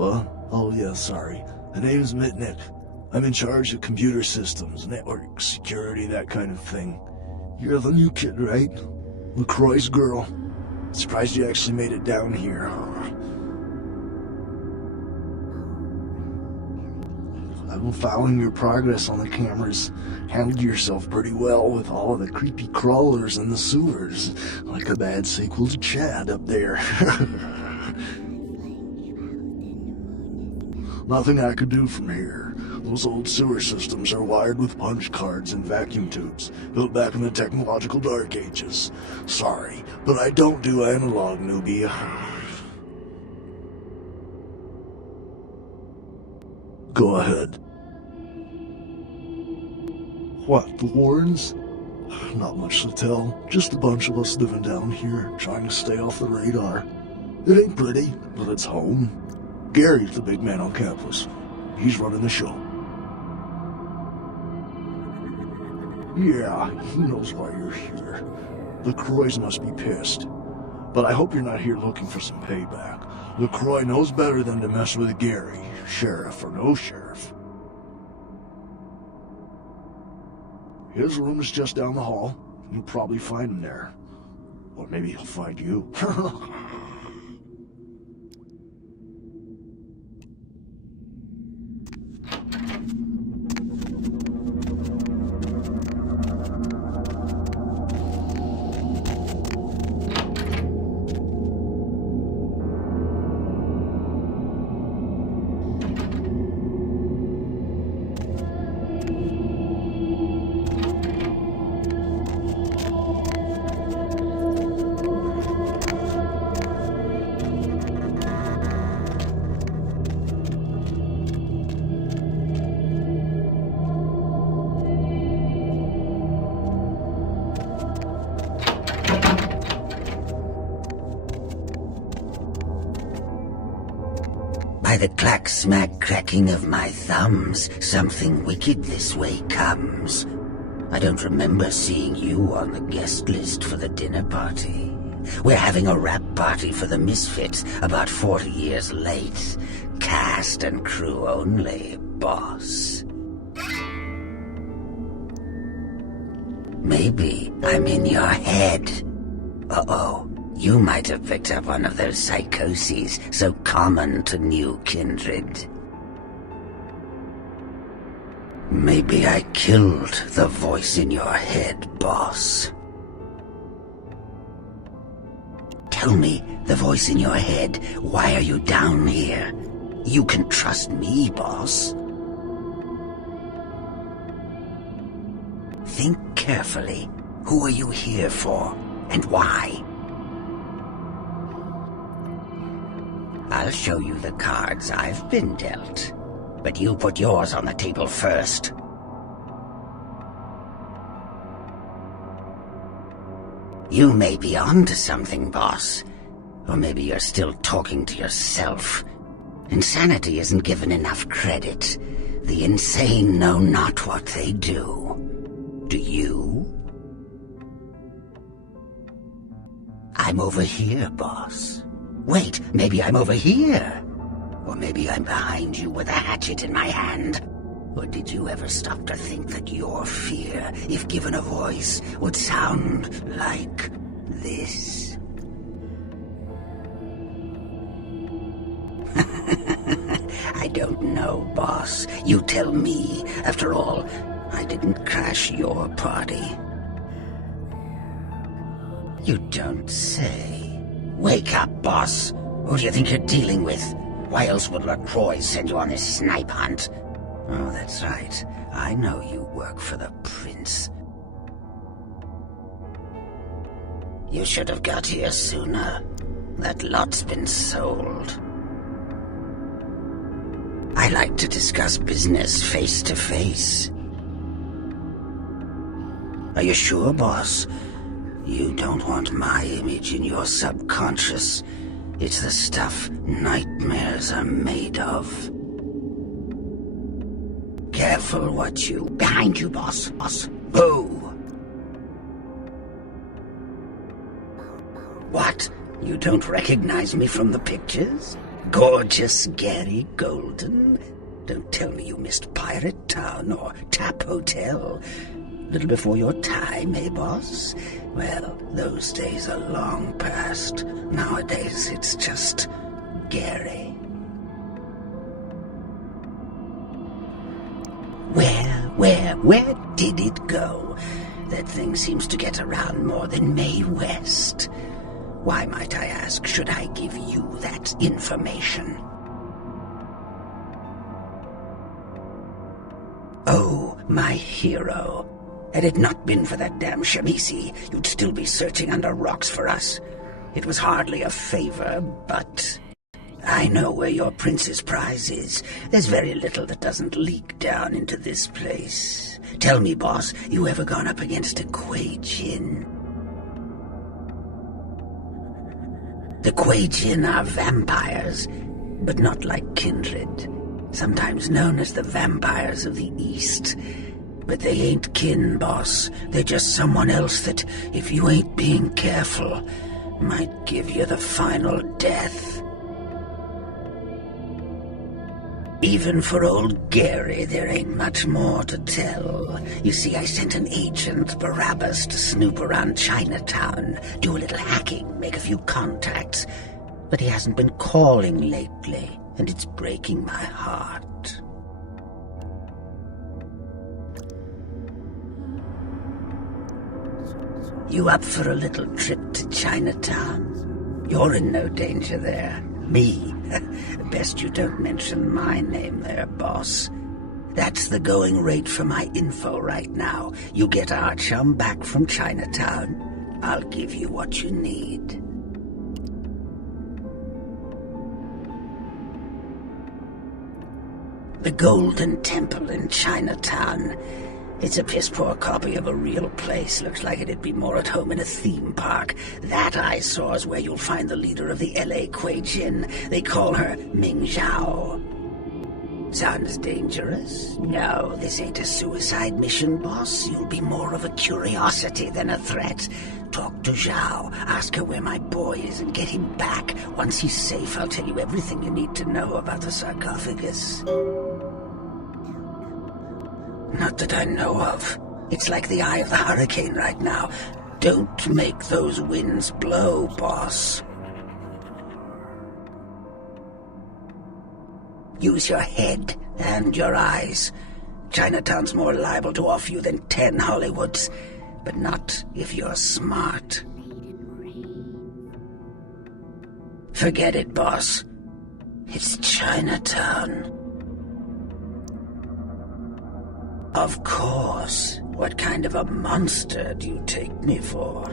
What? Oh yeah, sorry. The name's Mitnick. I'm in charge of computer systems, network security, that kind of thing. You're the new kid, right? LaCroix's girl. Surprised you actually made it down here. I've been following your progress on the cameras. Handled yourself pretty well with all of the creepy crawlers in the sewers. Like a bad sequel to Chad up there. Nothing I could do from here. Those old sewer systems are wired with punch cards and vacuum tubes, built back in the technological dark ages. Sorry, but I don't do analog, newbie. Go ahead. What, the Warrens? Not much to tell. Just a bunch of us living down here, trying to stay off the radar. It ain't pretty, but it's home. Gary's the big man on campus. He's running the show. Yeah, he knows why you're here. LaCroix must be pissed. But I hope you're not here looking for some payback. LaCroix knows better than to mess with Gary, sheriff or no sheriff. His room is just down the hall. You'll probably find him there. Or maybe he'll find you. By the clack-smack cracking of my thumbs, something wicked this way comes. I don't remember seeing you on the guest list for the dinner party. We're having a wrap party for the Misfits, about 40 years late. Cast and crew only, boss. Maybe I'm in your head. Uh-oh. You might have picked up one of those psychoses so common to new kindred. Maybe I killed the voice in your head, boss. Tell me, the voice in your head, why are you down here? You can trust me, boss. Think carefully. Who are you here for, and why? I'll show you the cards I've been dealt. But you put yours on the table first. You may be onto something, boss. Or maybe you're still talking to yourself. Insanity isn't given enough credit. The insane know not what they do. Do you? I'm over here, boss. Wait, maybe I'm over here. Or maybe I'm behind you with a hatchet in my hand. Or did you ever stop to think that your fear, if given a voice, would sound like this? I don't know, boss. You tell me. After all, I didn't crash your party. You don't say. Wake up, boss. Who do you think you're dealing with? Why else would LaCroix send you on this snipe hunt? Oh, that's right. I know you work for the prince. You should have got here sooner. That lot's been sold. I like to discuss business face to face. Are you sure, boss? You don't want my image in your subconscious. It's the stuff nightmares are made of. Careful what you... Behind you, boss. Boss. Boo! What? You don't recognize me from the pictures? Gorgeous Gary Golden? Don't tell me you missed Pirate Town or Tap Hotel. Little before your time, eh, boss? Well, those days are long past. Nowadays, it's just Gary. Where did it go? That thing seems to get around more than Mae West. Why, might I ask, should I give you that information? Oh, my hero. Had it not been for that damn Shamisi, you'd still be searching under rocks for us. It was hardly a favor, but I know where your prince's prize is. There's very little that doesn't leak down into this place. Tell me, boss, you ever gone up against a Kuei-jin? The Kuei-jin are vampires, but not like kindred. Sometimes known as the vampires of the East. But they ain't kin, boss. They're just someone else that, if you ain't being careful, might give you the final death. Even for old Gary, there ain't much more to tell. You see, I sent an agent, Barabbas, to snoop around Chinatown, do a little hacking, make a few contacts. But he hasn't been calling lately, and it's breaking my heart. You up for a little trip to Chinatown? You're in no danger there. Me? Best you don't mention my name there, boss. That's the going rate for my info right now. You get our chum back from Chinatown, I'll give you what you need. The Golden Temple in Chinatown. It's a piss-poor copy of a real place. Looks like it'd be more at home in a theme park. That I saw is where you'll find the leader of the L.A. Kuei-jin. They call her Ming Zhao. Sounds dangerous? No, this ain't a suicide mission, boss. You'll be more of a curiosity than a threat. Talk to Zhao, ask her where my boy is, and get him back. Once he's safe, I'll tell you everything you need to know about the sarcophagus. Not that I know of. It's like the eye of the hurricane right now. Don't make those winds blow, boss. Use your head and your eyes. Chinatown's more liable to off you than 10 Hollywoods, but not if you're smart. Forget it, boss. It's Chinatown. Of course. What kind of a monster do you take me for?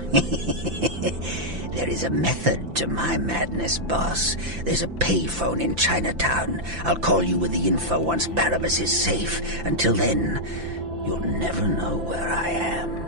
There is a method to my madness, boss. There's a payphone in Chinatown. I'll call you with the info once Barabbas is safe. Until then, you'll never know where I am.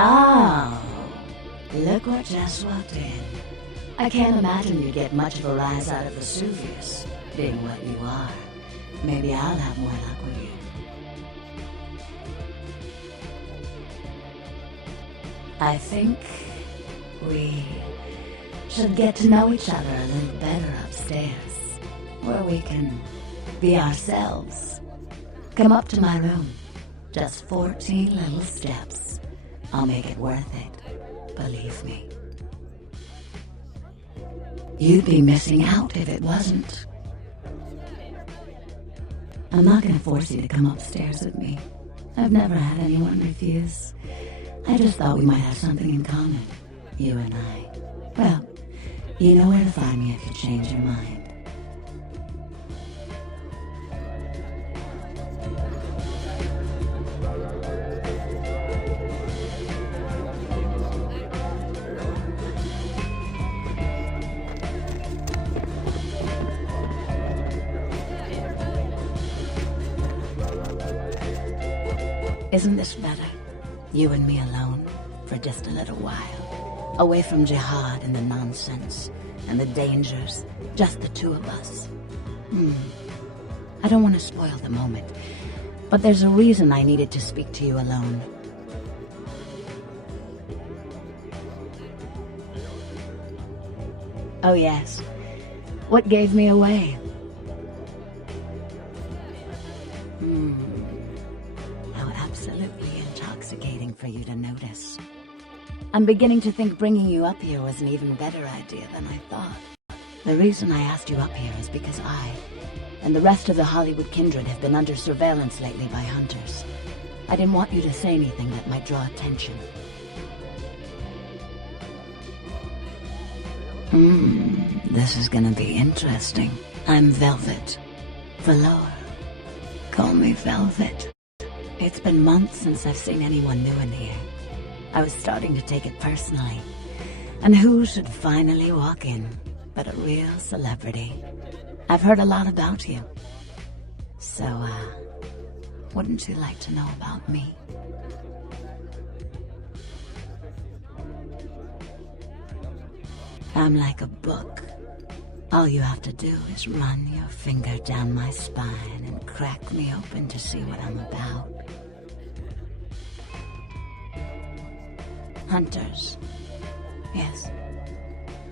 Oh, look what just walked in. I can't imagine you'd get much of a rise out of Vesuvius, being what you are. Maybe I'll have more luck with you. I think we should get to know each other a little better upstairs, where we can be ourselves. Come up to my room. Just 14 little steps. I'll make it worth it, believe me. You'd be missing out if it wasn't. I'm not gonna force you to come upstairs with me. I've never had anyone refuse. I just thought we might have something in common, you and I. Well, you know where to find me if you change your mind. Isn't this better? You and me alone, for just a little while. Away from jihad and the nonsense, and the dangers, just the two of us. I don't want to spoil the moment, but there's a reason I needed to speak to you alone. Oh yes, what gave me away? How absolutely intoxicating for you to notice. I'm beginning to think bringing you up here was an even better idea than I thought. The reason I asked you up here is because I, and the rest of the Hollywood kindred have been under surveillance lately by hunters. I didn't want you to say anything that might draw attention. This is gonna be interesting. I'm Velvet Velour. Call me Velvet. It's been months since I've seen anyone new in here. I was starting to take it personally. And who should finally walk in but a real celebrity? I've heard a lot about you. So, wouldn't you like to know about me? I'm like a book. All you have to do is run your finger down my spine and crack me open to see what I'm about. Hunters. Yes.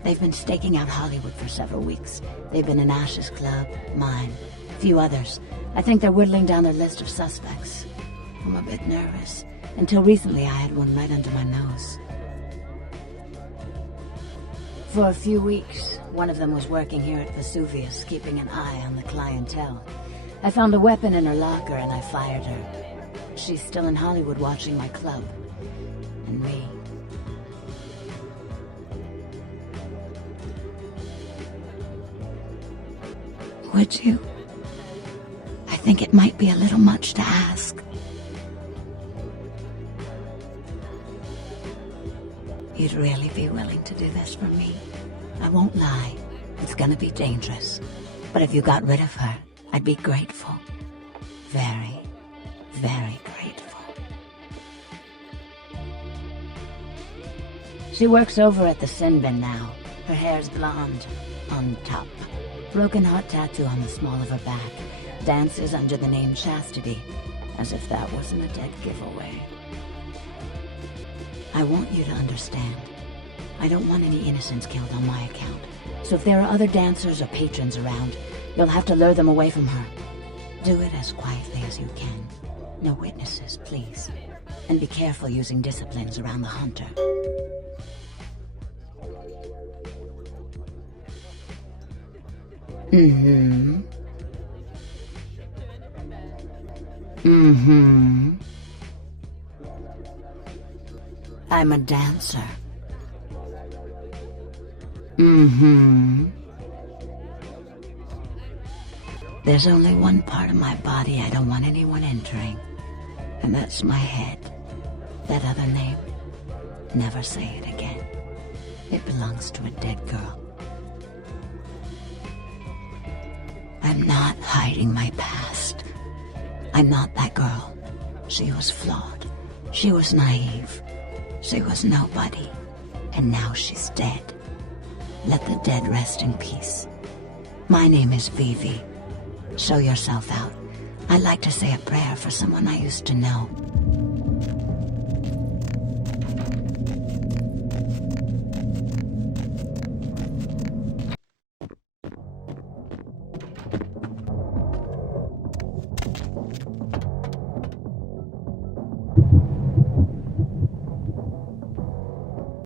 They've been staking out Hollywood for several weeks. They've been in Ash's club, mine, a few others. I think they're whittling down their list of suspects. I'm a bit nervous. Until recently, I had one right under my nose. For a few weeks, one of them was working here at Vesuvius, keeping an eye on the clientele. I found a weapon in her locker and I fired her. She's still in Hollywood watching my club. And me. Would you? I think it might be a little much to ask. You'd really be willing to do this for me? I won't lie. It's gonna be dangerous. But if you got rid of her, I'd be grateful. Very, very grateful. She works over at the Sin Bin now. Her hair's blonde, on top. Broken heart tattoo on the small of her back. Dances under the name Chastity, as if that wasn't a dead giveaway. I want you to understand. I don't want any innocents killed on my account. So if there are other dancers or patrons around, you'll have to lure them away from her. Do it as quietly as you can. No witnesses, please. And be careful using disciplines around the hunter. I'm a dancer. There's only one part of my body I don't want anyone entering, and that's my head. That other name, never say it again. It belongs to a dead girl. I'm not hiding my past. I'm not that girl. She was flawed. She was naive. She was nobody. And now she's dead. Let the dead rest in peace. My name is Vivi. Show yourself out. I'd like to say a prayer for someone I used to know.